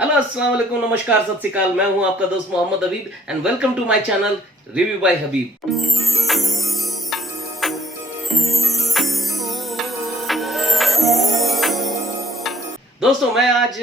Hello अस्सलाम वालेकुम, नमस्कार, सत श्री अकाल। मैं हूं आपका दोस्त Mohammad Habib and welcome to my channel review by Habib. दोस्तों, मैं आज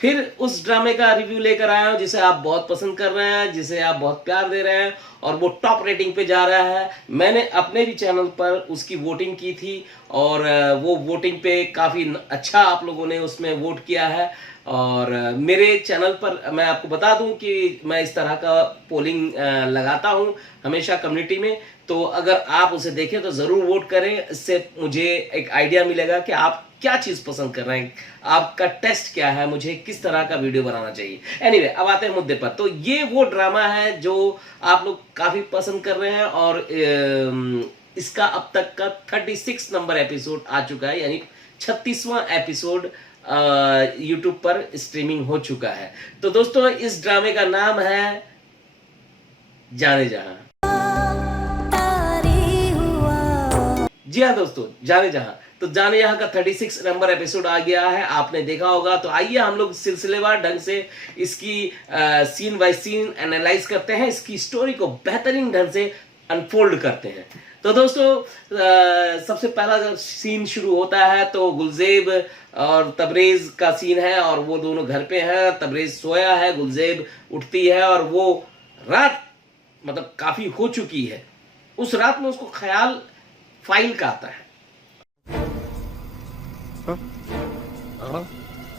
फिर उस ड्रामे का रिव्यू लेकर आया हूं जिसे आप बहुत पसंद कर रहे हैं, जिसे आप बहुत प्यार दे रहे हैं और वो टॉप रेटिंग पे जा रहा है। मैंने अपने भी चैनल पर उसकी वोटिंग की थी और वो वोटिंग पे काफ़ी अच्छा आप लोगों ने उसमें वोट किया है। और मेरे चैनल पर मैं आपको बता दूं कि मैं इस तरह का पोलिंग लगाता हूं हमेशा कम्युनिटी में। तो अगर आप उसे देखें तो ज़रूर वोट करें, इससे मुझे एक आइडिया मिलेगा कि आप क्या चीज़ पसंद कर रहे हैं, आपका टेस्ट क्या है, मुझे किस तरह का वीडियो बनाना चाहिए। एनीवे, अब आते हैं मुद्दे पर। तो ये वो ड्रामा है जो आप लोग काफ़ी पसंद कर रहे हैं और इसका अब तक का 36 नंबर एपिसोड आ चुका है, यानी 36वां एपिसोड यूट्यूब पर स्ट्रीमिंग हो चुका है। तो दोस्तों, इस ड्रामे का नाम है जाने जहां। जी हाँ दोस्तों, जाने जहां। तो जाने जहां का 36 नंबर एपिसोड आ गया है, आपने देखा होगा। तो आइए हम लोग सिलसिलेवार ढंग से इसकी सीन बाय सीन एनालाइज करते हैं, इसकी स्टोरी को बेहतरीन ढंग से अनफोल्ड करते हैं। तो दोस्तों, सबसे पहला जब सीन शुरू होता है तो गुलजेब और तबरेज का सीन है और वो दोनों घर पे हैं। तबरेज सोया है, गुलजेब उठती है और वो रात मतलब काफी हो चुकी है। उस रात में उसको ख्याल फाइल का आता है।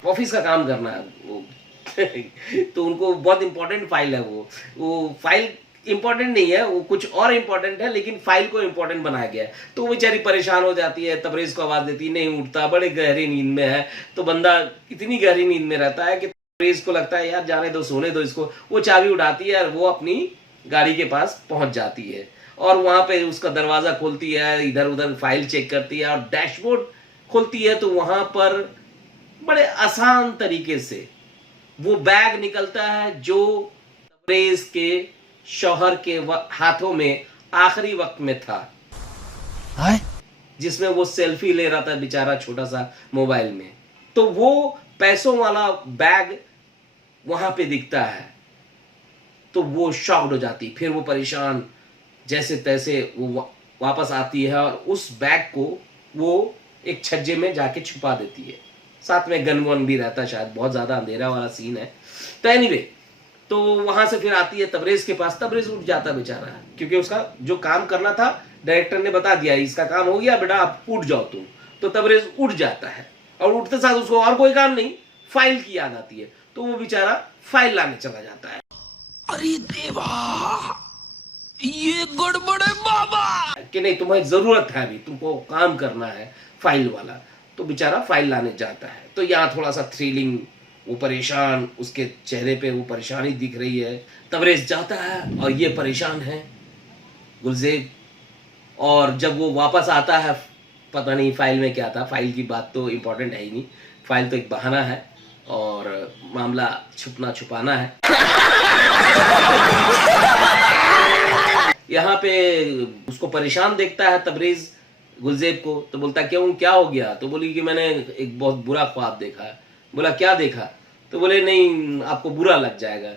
ऑफिस का काम करना है वो तो उनको बहुत इंपॉर्टेंट फाइल है वो फाइल इंपॉर्टेंट नहीं है, वो कुछ और इंपॉर्टेंट है, लेकिन फाइल को इंपॉर्टेंट बनाया गया है। तो वो बेचारी परेशान हो जाती है, तबरेज को आवाज देती, नहीं उठता, बड़े गहरी नींद में है। तो बंदा इतनी गहरी नींद में रहता है कि तबरेज को लगता है यार जाने दो, सोने दो इसको। वो चाबी उठाती है और वो अपनी गाड़ी के पास पहुंच जाती है और वहां पे उसका दरवाजा खोलती है, इधर उधर फाइल चेक करती है और डैशबोर्ड खोलती है। तो वहां पर बड़े आसान तरीके से वो बैग निकलता है जो तबरेज के शौहर के हाथों में आखिरी वक्त में था, जिसमें वो सेल्फी ले रहा था बेचारा छोटा सा मोबाइल में। तो वो पैसों वाला बैग वहां पे दिखता है तो वो शॉक्ड हो जाती, फिर वो परेशान जैसे तैसे वो वापस आती है और उस बैग को वो एक छज्जे में जाके छुपा देती है। साथ में गन वन भी रहता है, शायद बहुत ज्यादा अंधेरा वाला सीन है। तो एनीवे, तो वहां से फिर आती है तबरेज के पास। तबरेज उठ जाता बेचारा, क्योंकि उसका जो काम करना था डायरेक्टर ने बता दिया, इसका काम हो गया बेटा, आप उठ जाओ तुम। तो तबरेज उठ जाता है और उठते साथ उसको और कोई काम नहीं, फाइल की याद आती है। तो वो बेचारा फाइल लाने चला जाता है। अरे देवा, ये गड़बड़ है बाबा। कि नहीं, तुम्हें जरूरत है, अभी तुमको काम करना है फाइल वाला। तो बेचारा फाइल लाने जाता है। तो यहाँ थोड़ा सा थ्रिलिंग, वो परेशान, उसके चेहरे पे वो परेशानी दिख रही है। तबरेज जाता है और ये परेशान है गुलजेब। और जब वो वापस आता है, पता नहीं फाइल में क्या था, फाइल की बात तो इम्पोर्टेंट है ही नहीं, फाइल तो एक बहाना है और मामला छुपना छुपाना है। यहाँ पे उसको परेशान देखता है तबरेज गुलजेब को। तो बोलता क्यों, क्या हो गया? तो बोली कि मैंने एक बहुत बुरा ख्वाब देखा है। बोला क्या देखा? तो बोले नहीं, आपको बुरा लग जाएगा।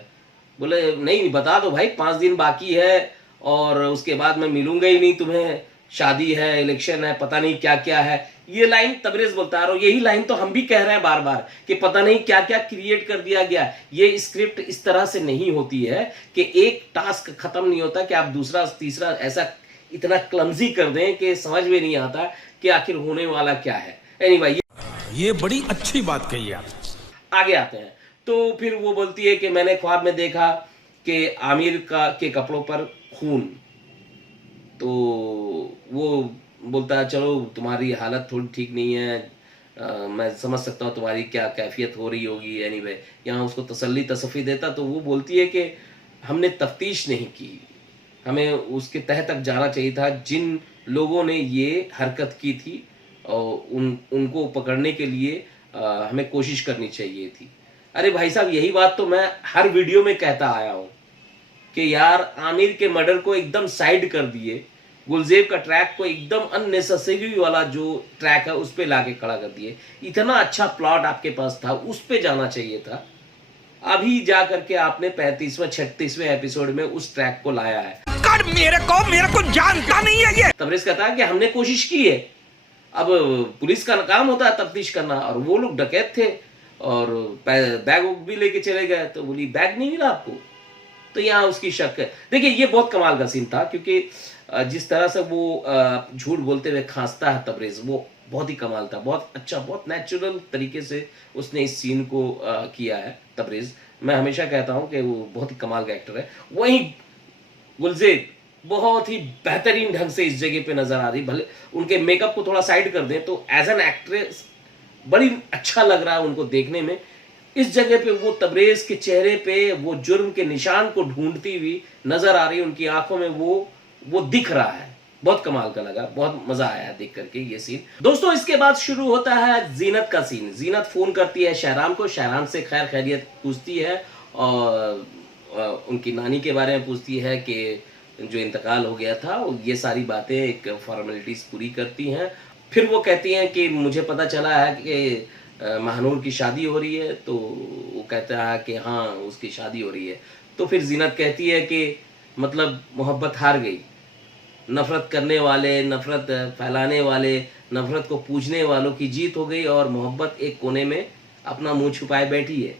बोले नहीं, बता दो भाई, 5 दिन बाकी है और उसके बाद मैं मिलूंगा ही नहीं तुम्हें, शादी है, इलेक्शन है, पता नहीं क्या क्या है। ये लाइन तबरेज बोलता है और यही लाइन तो हम भी कह रहे हैं बार बार कि पता नहीं क्या क्या क्रिएट कर दिया गया। ये स्क्रिप्ट इस तरह से नहीं होती है कि एक टास्क खत्म नहीं होता कि आप दूसरा तीसरा ऐसा इतना क्लमजी कर दें कि समझ में नहीं आता कि आखिर होने वाला क्या है। एनीवे, ये बड़ी अच्छी बात कही आप। आगे आते हैं। तो फिर वो बोलती है कि मैंने ख्वाब में देखा कि आमिर के कपड़ों पर खून। तो वो बोलता है चलो तुम्हारी हालत थोड़ी ठीक नहीं है, मैं समझ सकता हूँ तुम्हारी क्या कैफियत हो रही होगी। एनीवे, यहाँ उसको तसल्ली तसफ़ी देता। तो वो बोलती है कि हमने तफ्तीश नहीं की, हमें उसके तह तक जाना चाहिए था। जिन लोगों ने ये हरकत की थी और उनको पकड़ने के लिए हमें कोशिश करनी चाहिए थी। अरे भाई साहब, यही बात तो मैं हर वीडियो में कहता आया हूँ कि यार आमिर के मर्डर को एकदम साइड कर दिए, गुलजेब का ट्रैक को एकदम अननेसेसरी वाला जो ट्रैक है उस पे लाके खड़ा कर दिए। इतना अच्छा प्लॉट आपके पास था, उस पे जाना चाहिए था। अभी जा करके आपने 35वें 36वें एपिसोड में उस ट्रैक को लाया है। कर मेरे को जानता नहीं है ये। तबरेज कहता है कि हमने कोशिश की है, अब पुलिस का काम होता है तफ्तीश करना, और वो लोग डकैत थे और बैग भी लेके चले गए, तो बोली बैग नहीं मिला आपको, तो यहाँ उसकी शक है। देखिए ये बहुत कमाल का सीन था, क्योंकि जिस तरह से वो झूठ बोलते हुए खांसता है तबरेज, वो बहुत ही कमाल था, बहुत अच्छा, बहुत नेचुरल तरीके से उसने इस सीन को किया है तबरेज। मैं हमेशा कहता हूँ कि वो बहुत ही कमाल का एक्टर है। वहीं गुलजेर बहुत ही बेहतरीन ढंग से इस जगह पे नजर आ रही, भले उनके मेकअप को थोड़ा साइड कर दें तो एज एन एक्ट्रेस बड़ी अच्छा लग रहा है उनको देखने में। इस जगह पे वो तबरेज के चेहरे पे वो जुर्म के निशान को ढूंढती हुई नजर आ रही है, उनकी आंखों में वो दिख रहा है। बहुत कमाल का लगा, बहुत मजा आया देख करके ये सीन। दोस्तों इसके बाद शुरू होता है जीनत का सीन। जीनत फोन करती है शहराम को, शहराम से खैर खैरियत पूछती है और उनकी नानी के बारे में पूछती है कि जो इंतकाल हो गया था, ये सारी बातें एक फॉर्मेलिटीज पूरी करती हैं। फिर वो कहती हैं कि मुझे पता चला है कि महानूर की शादी हो रही है, तो वो कहता है कि हाँ उसकी शादी हो रही है। तो फिर जीनत कहती है कि मतलब मोहब्बत हार गई, नफरत करने वाले, नफरत फैलाने वाले, नफरत को पूजने वालों की जीत हो गई और मोहब्बत एक कोने में अपना मुंह छुपाए बैठी है।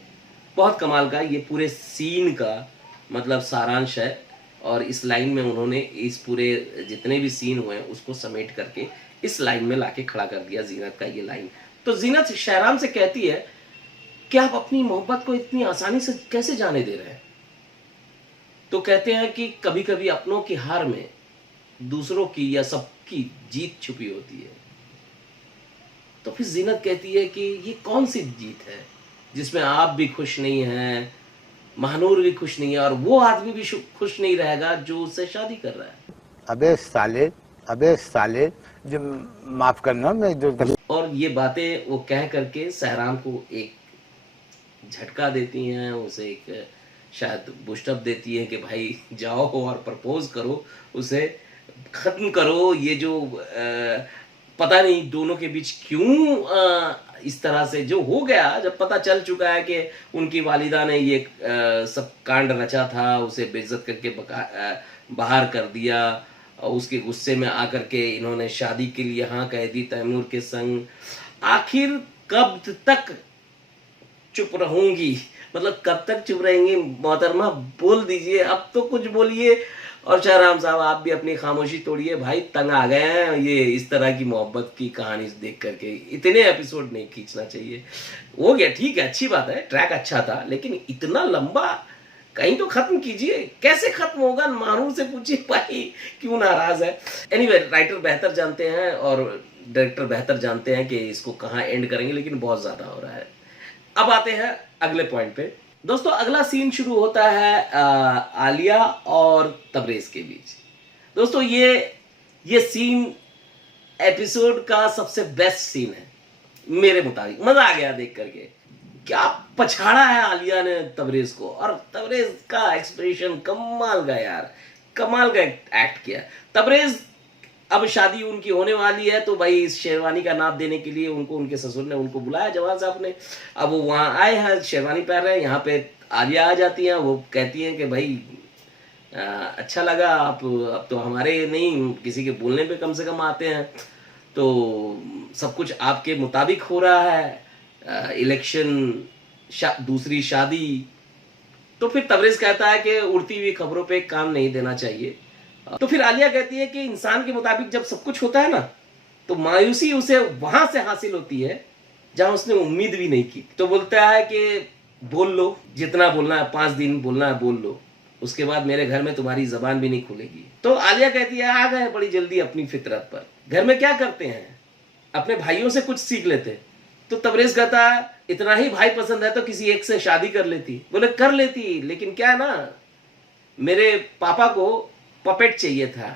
बहुत कमाल का ये पूरे सीन का मतलब सारांश है, और इस लाइन में उन्होंने इस पूरे जितने भी सीन हुए हैं उसको समेट करके इस लाइन में लाके खड़ा कर दिया जीनत का ये लाइन। तो जीनत शहराम से कहती है कि आप अपनी मोहब्बत को इतनी आसानी से कैसे जाने दे रहे हैं। तो कहते हैं कि कभी कभी अपनों की हार में दूसरों की या सबकी जीत छुपी होती है। तो फिर जीनत कहती है कि ये कौन सी जीत है जिसमें आप भी खुश नहीं हैं, महानूर भी खुश नहीं है, और वो आदमी भी खुश नहीं रहेगा जो उससे शादी कर रहा है। अबे साले जो माफ करना मैं जो। और ये बातें वो कह करके सहराम को एक झटका देती हैं, उसे एक शायद बुस्टअप देती है कि भाई जाओ और प्रपोज करो, उसे खत्म करो। ये जो पता नहीं दोनों के बीच क्यों इस तरह से जो हो गया, जब पता चल चुका है कि उनकी वालिदा ने ये सब कांड रचा था, उसे बेइज्जत करके बाहर कर दिया, और उसके गुस्से में आकर के इन्होंने शादी के लिए हाँ कह दी तैमूर के संग। आखिर कब तक चुप रहूंगी, मतलब कब तक चुप रहेंगी मोहतरमा, बोल दीजिए, अब तो कुछ बोलिए। और शहराम साहब आप भी अपनी खामोशी तोड़िए, भाई तंग आ गए हैं ये इस तरह की मोहब्बत की कहानी देख करके। इतने एपिसोड नहीं खींचना चाहिए। हो गया ठीक है, अच्छी बात है, ट्रैक अच्छा था, लेकिन इतना लंबा कहीं तो खत्म कीजिए। कैसे खत्म होगा, महानूर से पूछिए भाई क्यों नाराज है। एनीवे राइटर बेहतर जानते हैं और डायरेक्टर बेहतर जानते हैं कि इसको कहाँ एंड करेंगे, लेकिन बहुत ज्यादा हो रहा है। अब आते हैं अगले पॉइंट पे। दोस्तों अगला सीन शुरू होता है आलिया और तबरेज के बीच। दोस्तों ये सीन एपिसोड का सबसे बेस्ट सीन है मेरे मुताबिक। मजा आ गया देख करके, क्या पछाड़ा है आलिया ने तबरेज को, और तबरेज का एक्सप्रेशन कमाल का यार, कमाल का एक्ट किया। तबरेज अब शादी उनकी होने वाली है, तो भाई इस शेरवानी का नाप देने के लिए उनको उनके ससुर ने उनको बुलाया जवान साहब ने। अब वो वहाँ आए हैं, शेरवानी पहन रहे हैं, यहाँ पे आलिया आ जाती हैं। वो कहती हैं कि भाई अच्छा लगा, आप अब तो हमारे नहीं किसी के बोलने पे कम से कम आते हैं, तो सब कुछ आपके मुताबिक हो रहा है, इलेक्शन दूसरी शादी। तो फिर तबरेज कहता है कि उड़ती हुई खबरों पे काम नहीं देना चाहिए। तो फिर आलिया कहती है कि इंसान के मुताबिक जब सब कुछ होता है ना, तो मायूसी उसे वहां से हासिल होती है जहां उसने उम्मीद भी नहीं की। तो बोलता है कि बोल लो जितना बोलना है, 5 दिन बोलना है बोल लो, उसके बाद मेरे घर में तुम्हारी जबान भी नहीं खुलेगी। तो आलिया कहती है आ गए बड़ी जल्दी अपनी फितरत पर, घर में क्या करते हैं, अपने भाइयों से कुछ सीख लेते। तो तबरेज कहता है इतना ही भाई पसंद है तो किसी एक से शादी कर लेती। बोले कर लेती, लेकिन क्या है ना, मेरे पापा को पपेट चाहिए था,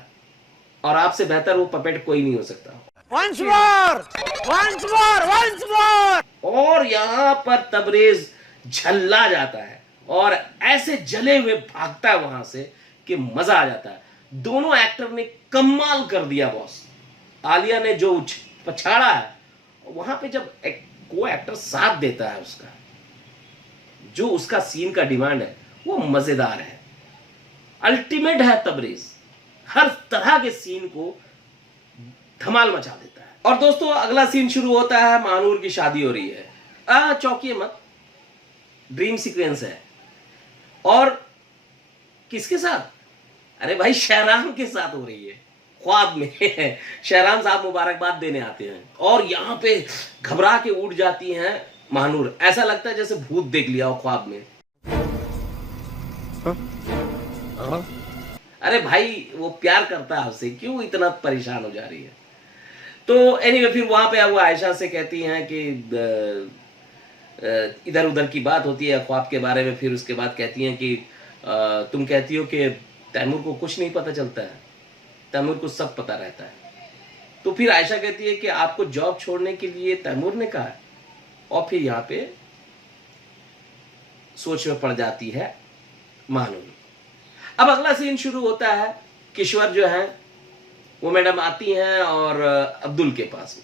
और आपसे बेहतर वो पपेट कोई नहीं हो सकता। Once more! Once more! Once more! और यहां पर तबरेज झल्ला जाता है और ऐसे जले हुए भागता है वहां से कि मजा आ जाता है। दोनों एक्टर ने कमाल कर दिया बॉस। आलिया ने जो पछाड़ा है, वहां पे जब को एक्टर साथ देता है उसका, जो उसका सीन का डिमांड है वो मजेदार है, अल्टीमेट है तबरेज। हर तरह के सीन को धमाल मचा देता है। और दोस्तों अगला सीन शुरू होता है, महानूर की शादी हो रही है। चौंकिए मत, ड्रीम सीक्वेंस है। और किसके साथ? अरे भाई शहराम के साथ हो रही है, ख्वाब में। शहराम साहब मुबारकबाद देने आते हैं और यहाँ पे घबरा के उठ जाती हैं महानूर। ऐसा लगता है जैसे भूत देख लिया हो ख्वाब में। अरे भाई वो प्यार करता है उससे, क्यों इतना परेशान हो जा रही है? तो एनीवे फिर वहां पे वो आयशा से कहती हैं कि इधर उधर की बात होती है ख्वाब के बारे में। फिर उसके बाद कहती हैं कि तुम कहती हो कि तैमूर को कुछ नहीं पता चलता है, तैमूर को सब पता रहता है। तो फिर आयशा कहती है कि आपको जॉब छोड़ने के लिए तैमूर ने कहा है। और फिर यहाँ पे सोच में पड़ जाती है महानूर। अब अगला सीन शुरू होता है। किश्वर जो है वो मैडम आती हैं और अब्दुल के पास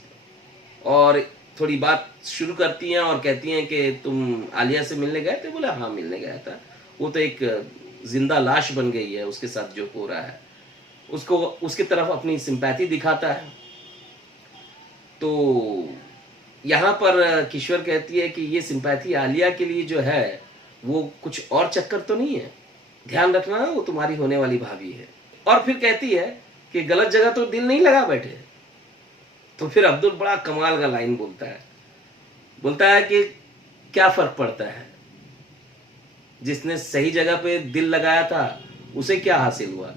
और थोड़ी बात शुरू करती हैं और कहती हैं कि तुम आलिया से मिलने गए थे? बोले हाँ मिलने गया था, वो तो एक जिंदा लाश बन गई है, उसके साथ जो हो रहा है उसको उसकी तरफ अपनी सिंपैथी दिखाता है। तो यहाँ पर किश्वर कहती है कि ये सिंपैथी आलिया के लिए जो है वो कुछ और चक्कर तो नहीं है, ध्यान रखना वो तुम्हारी होने वाली भाभी है। और फिर कहती है कि गलत जगह तो दिल नहीं लगा बैठे। तो फिर अब्दुल बड़ा कमाल का लाइन बोलता है कि क्या फर्क पड़ता है, जिसने सही जगह पे दिल लगाया था उसे क्या हासिल हुआ,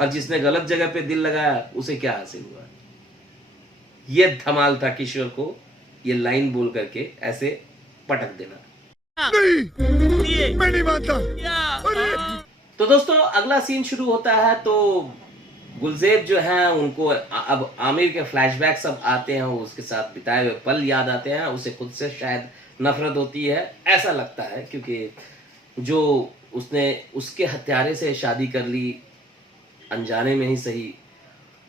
और जिसने गलत जगह पे दिल लगाया उसे क्या हासिल हुआ। ये धमाल था किशोर को ये लाइन बोल करके ऐसे पटक देना। नहीं, मैं नहीं मानता। तो दोस्तों अगला सीन शुरू होता है। तो गुलजेब जो है उनको अब आमिर के फ्लैशबैक सब आते हैं, उसके साथ बिताए हुए पल याद आते हैं। उसे खुद से शायद नफरत होती है, ऐसा लगता है, क्योंकि जो उसने उसके हत्यारे से शादी कर ली अनजाने में ही सही,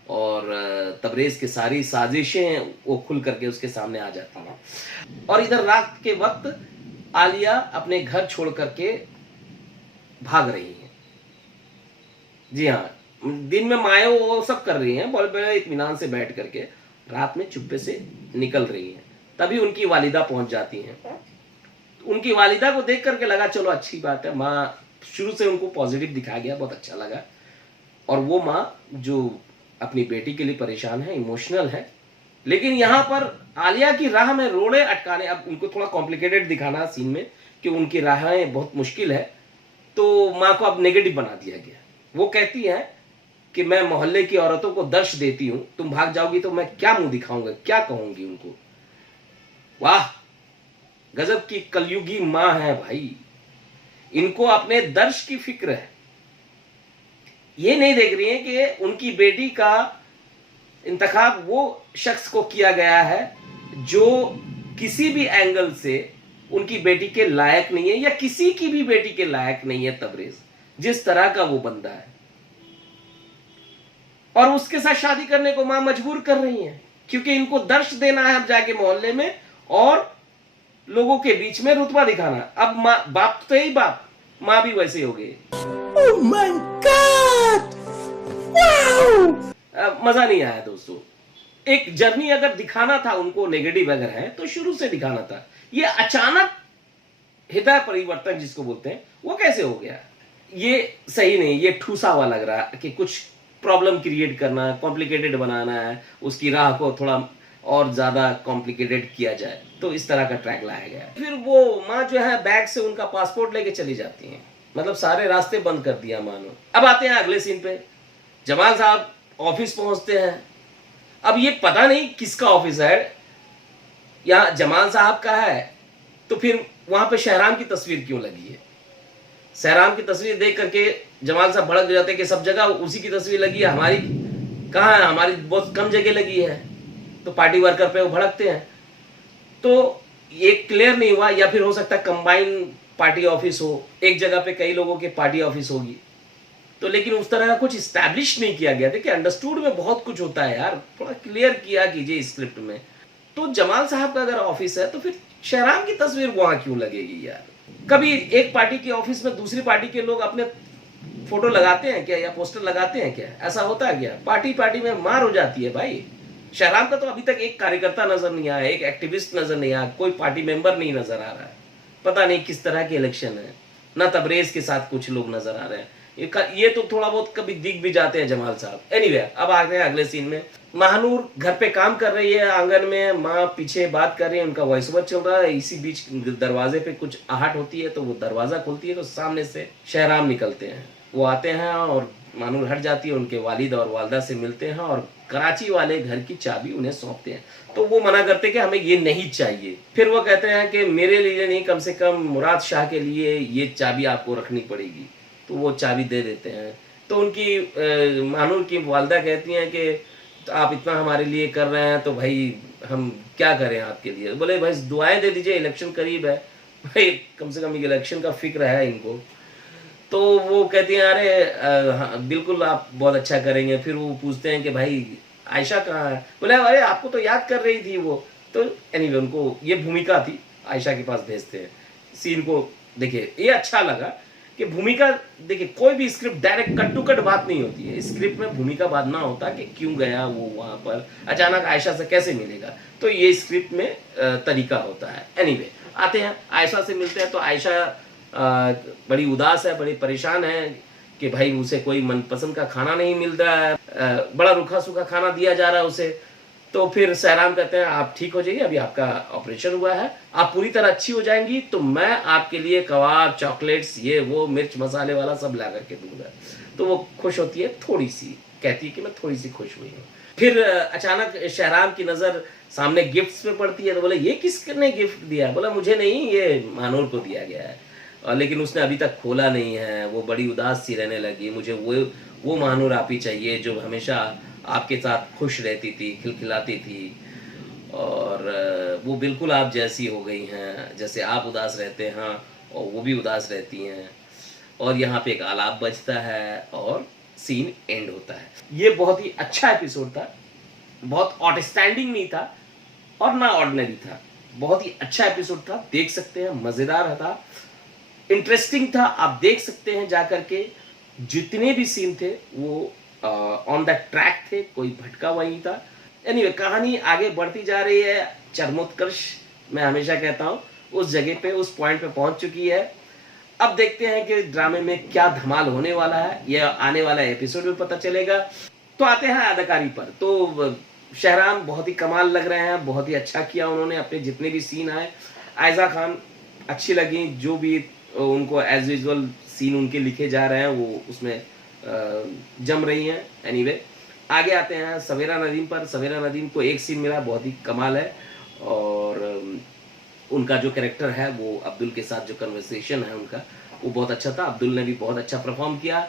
और तबरेज की सारी साजिशें वो खुल करके उसके सामने आ जाती हैं। और इधर रात के वक्त आलिया अपने घर छोड़ करके भाग रही है। जी हाँ, दिन में माए वो सब कर रही हैं, बड़े इत्मीनान से बैठ करके, रात में चुप्पे से निकल रही हैं। तभी उनकी वालिदा पहुंच जाती हैं। उनकी वालिदा को देख करके लगा चलो अच्छी बात है, माँ शुरू से उनको पॉजिटिव दिखाया गया, बहुत अच्छा लगा। और वो माँ जो अपनी बेटी के लिए परेशान है, इमोशनल है, लेकिन यहाँ पर आलिया की राह में रोड़े अटकाने, अब उनको थोड़ा कॉम्प्लिकेटेड दिखाना सीन में कि उनकी राहें बहुत मुश्किल है, तो माँ को अब नेगेटिव बना दिया गया। वो कहती है कि मैं मोहल्ले की औरतों को दर्श देती हूं, तुम भाग जाओगी तो मैं क्या मुंह दिखाऊंगा, क्या कहूंगी उनको। वाह, गजब की कलयुगी मां है भाई, इनको अपने दर्श की फिक्र है। ये नहीं देख रही है कि उनकी बेटी का इंतखाब वो शख्स को किया गया है जो किसी भी एंगल से उनकी बेटी के लायक नहीं है, या किसी की भी बेटी के लायक नहीं है तबरेज, जिस तरह का वो बंदा है। और उसके साथ शादी करने को मां मजबूर कर रही है, क्योंकि इनको दर्श देना है अब जाके मोहल्ले में और लोगों के बीच में रुतबा दिखाना। अब मां, बाप तो यही बाप, मां भी वैसे हो गए। Oh my God! Wow! मजा नहीं आया दोस्तों। एक जर्नी अगर दिखाना था उनको, नेगेटिव अगर है तो शुरू से दिखाना था। ये अचानक हृदय परिवर्तन जिसको बोलते हैं वो कैसे हो गया, ये सही नहीं। ये ठूसा हुआ लग रहा है कि कुछ प्रॉब्लम क्रिएट करना है, कॉम्प्लिकेटेड बनाना है, उसकी राह को थोड़ा और ज्यादा कॉम्प्लिकेटेड किया जाए, तो इस तरह का ट्रैक लाया गया। फिर वो माँ जो है बैग से उनका पासपोर्ट लेके चली जाती हैं, मतलब सारे रास्ते बंद कर दिया मानो। अब आते हैं अगले सीन पे। जमाल साहब ऑफिस पहुंचते हैं। अब ये पता नहीं किसका ऑफिस है, यहाँ जमाल साहब का है, तो फिर वहां पे शहराम की तस्वीर क्यों लगी है? शहराम की तस्वीर देख करके जमाल साहब भड़क जाते हैं कि सब जगह उसी की तस्वीर लगी है, हमारी कहाँ है, हमारी बहुत कम जगह लगी है। तो पार्टी वर्कर पे वो भड़कते हैं। तो ये क्लियर नहीं हुआ, या फिर हो सकता है कंबाइन पार्टी ऑफिस हो, एक जगह पे कई लोगों की पार्टी ऑफिस होगी। तो लेकिन उस तरह का कुछ स्टैब्लिश नहीं किया गया। देखिए अंडरस्टूड में बहुत कुछ होता है यार, थोड़ा क्लियर किया कीजिए स्क्रिप्ट में। तो जमाल साहब का अगर ऑफिस है तो फिर शहराम की तस्वीर वहां क्यों लगेगी यार? कभी एक पार्टी के ऑफिस में दूसरी पार्टी के लोग अपने फोटो लगाते हैं क्या, या पोस्टर लगाते हैं क्या? ऐसा होता है क्या? पार्टी पार्टी में मार हो जाती है भाई। शहराम का तो अभी तक एक कार्यकर्ता नजर नहीं आया, एक एक्टिविस्ट नजर नहीं आया, कोई पार्टी मेंबर नहीं नजर आ रहा है। पता नहीं किस तरह के इलेक्शन है। ना तबरेज के साथ कुछ लोग नजर आ रहे हैं। ये तो थोड़ा बहुत कभी दिख भी जाते हैं जमाल साहब। एनीवे, अब आ गए अगले सीन में। महानूर घर पे काम कर रही है, आंगन में माँ पीछे बात कर रही है, उनका वॉइस ओवर चल रहा है। इसी बीच दरवाजे पे कुछ आहट होती है, तो वो दरवाजा खुलती है, तो सामने से शहराम निकलते हैं। वो आते हैं और महानूर हट जाती है, उनके वालिद और वालदा से मिलते हैं और कराची वाले घर की चाबी उन्हें सौंपते हैं। तो वो मना करते हैं कि हमें ये नहीं चाहिए। फिर वो कहते हैं कि मेरे लिए नहीं, कम से कम मुराद शाह के लिए ये चाबी आपको रखनी पड़ेगी। तो वो चाबी दे देते हैं। तो उनकी महानूर की वालदा कहती हैं कि तो आप इतना हमारे लिए कर रहे हैं, तो भाई हम क्या करें आपके लिए? बोले भाई दुआएं दे दीजिए, इलेक्शन करीब है भाई, कम से कम इलेक्शन का फिक्र है इनको। तो वो कहती हैं अरे हाँ, बिल्कुल आप बहुत अच्छा करेंगे। फिर वो पूछते हैं कि भाई आयशा कहाँ है? बोले अरे आपको तो याद कर रही थी वो। तो एनीवे, उनको ये भूमिका थी, आयशा के पास भेजते हैं। सीन को देखिए, ये अच्छा लगा कि भूमिका, देखिए कोई भी script direct cut to cut बात नहीं होती है। स्क्रिप्ट में भूमिका बांधना होता कि क्यों गया वो वहां पर, अचानक आयशा से कैसे मिलेगा, तो ये स्क्रिप्ट में तरीका होता है। एनीवे, आते हैं आयशा से मिलते हैं। तो आयशा बड़ी उदास है, बड़ी परेशान है कि भाई उसे कोई मनपसंद का खाना नहीं मिल रहा है, बड़ा रूखा सूखा खाना दिया जा रहा है उसे। तो फिर सहराम कहते हैं आप ठीक हो जाइए, अभी आपका ऑपरेशन हुआ है, आप पूरी तरह अच्छी हो जाएंगी, तो मैं आपके लिए कबाब, चॉकलेट्स, ये वो मिर्च मसाले वाला सब ला करके दूंगा। तो वो खुश होती है, थोड़ी सी कहती है कि मैं थोड़ी सी खुश हुई हूँ। फिर अचानक शहराम की नजर सामने गिफ्ट्स पे पड़ती है। तो बोले ये किसने गिफ्ट दिया? बोला मुझे नहीं, ये महानूर को दिया गया है, लेकिन उसने अभी तक खोला नहीं है। वो बड़ी उदास सी रहने लगी। मुझे वो महानूर आप ही चाहिए जो हमेशा आपके साथ खुश रहती थी, खिलखिलाती थी, और वो बिल्कुल आप जैसी हो गई हैं, जैसे आप उदास रहते हैं और वो भी उदास रहती हैं। और यहाँ पे एक आलाप बजता है और सीन एंड होता है। ये बहुत ही अच्छा एपिसोड था, बहुत आउटस्टैंडिंग नहीं था और ना ऑर्डिनरी था, बहुत ही अच्छा एपिसोड था। देख सकते हैं, मजेदार था, इंटरेस्टिंग था। आप देख सकते हैं जाकर के, जितने भी सीन थे वो ऑन द ट्रैक थे, कोई भटका हुआ नहीं था। एनीवे, कहानी आगे बढ़ती जा रही है, चरमोत्कर्ष मैं हमेशा कहता हूँ उस जगह पे, उस पॉइंट पे पहुंच चुकी है। अब देखते हैं कि ड्रामे में क्या धमाल होने वाला है, यह आने वाला एपिसोड में पता चलेगा। तो आते हैं अदाकारी पर। तो शहराम बहुत ही कमाल लग रहे हैं, बहुत ही अच्छा किया उन्होंने, अपने जितने भी सीन आए। आयजा खान अच्छी लगी, जो भी उनको एज यूजुअल सीन उनके लिखे जा रहे हैं वो उसमें जम रही हैं। एनीवे, आगे आते हैं सवेरा नदीम पर। सवेरा नदीम को एक सीन मिला, बहुत ही कमाल है, और उनका जो कैरेक्टर है वो अब्दुल के साथ जो कन्वर्सेशन है उनका, वो बहुत अच्छा था। अब्दुल ने भी बहुत अच्छा परफॉर्म किया।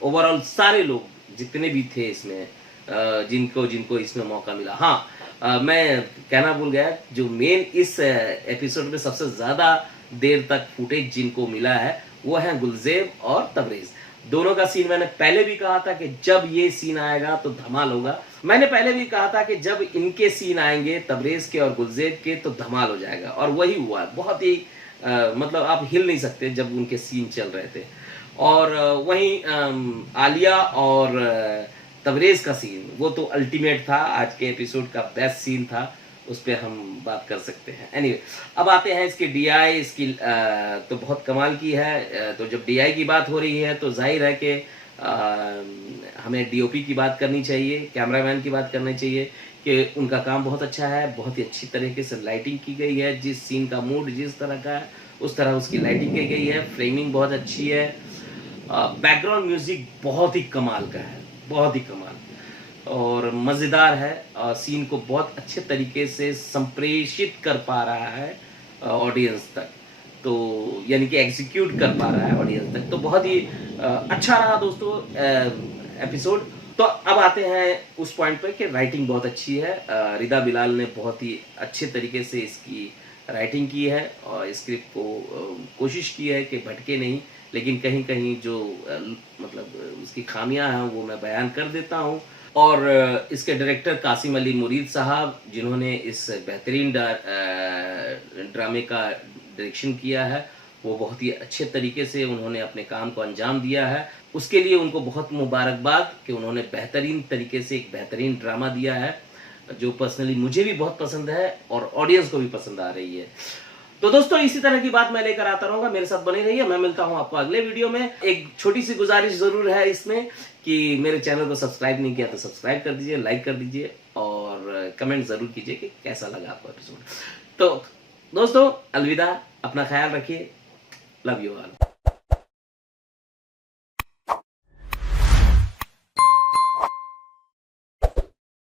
ओवरऑल सारे लोग जितने भी थे इसमें, जिनको इसमें मौका मिला। हाँ, मैं कहना भूल गया, जो मेन इस एपिसोड में सबसे ज्यादा देर तक फुटेज जिनको मिला है वो है गुलजेब और तबरेज। दोनों का सीन मैंने पहले भी कहा था कि जब ये सीन आएगा तो धमाल होगा। मैंने पहले भी कहा था कि जब इनके सीन आएंगे, तबरेज के और गुलजेब के, तो धमाल हो जाएगा, और वही हुआ। बहुत ही मतलब आप हिल नहीं सकते जब उनके सीन चल रहे थे। और वहीं आलिया और तबरेज का सीन, वो तो अल्टीमेट था, आज के एपिसोड का बेस्ट सीन था, उस पर हम बात कर सकते हैं। एनीवे, अब आते हैं इसके डीआई। इसकी तो बहुत कमाल की है। तो जब डीआई की बात हो रही है तो जाहिर है कि हमें डीओपी की बात करनी चाहिए, कैमरामैन की बात करनी चाहिए कि उनका काम बहुत अच्छा है। बहुत ही अच्छी तरीके से लाइटिंग की गई है, जिस सीन का मूड जिस तरह का है उस तरह उसकी लाइटिंग की गई है। फ्रेमिंग बहुत अच्छी है। बैकग्राउंड म्यूजिक बहुत ही कमाल का है, बहुत ही कमाल और मज़ेदार है। सीन को बहुत अच्छे तरीके से संप्रेषित कर पा रहा है ऑडियंस तक, तो यानी कि एग्जीक्यूट कर पा रहा है ऑडियंस तक। तो बहुत ही अच्छा रहा दोस्तों एपिसोड। तो अब आते हैं उस पॉइंट पर कि राइटिंग बहुत अच्छी है। रिदा बिलाल ने बहुत ही अच्छे तरीके से इसकी राइटिंग की है और स्क्रिप्ट को कोशिश की है कि भटके नहीं, लेकिन कहीं कहीं जो मतलब उसकी खामियां हैं वो मैं बयान कर देता हूँ। और इसके डायरेक्टर कासिम अली मुरीद साहब, जिन्होंने इस बेहतरीन ड्रामे का डायरेक्शन किया है, वो बहुत ही अच्छे तरीके से उन्होंने अपने काम को अंजाम दिया है। उसके लिए उनको बहुत मुबारकबाद कि उन्होंने बेहतरीन तरीके से एक बेहतरीन ड्रामा दिया है, जो पर्सनली मुझे भी बहुत पसंद है और ऑडियंस को भी पसंद आ रही है। तो दोस्तों, इसी तरह की बात मैं लेकर आता रहूंगा, मेरे साथ बने रहिए। मैं मिलता हूं आपको अगले वीडियो में। एक छोटी सी गुजारिश जरूर है इसमें कि मेरे चैनल को सब्सक्राइब नहीं किया तो सब्सक्राइब कर दीजिए, लाइक कर दीजिए और कमेंट जरूर कीजिए कि कैसा लगा आपको एपिसोड। तो दोस्तों, अलविदा, अपना ख्याल रखिए, लव यू ऑल।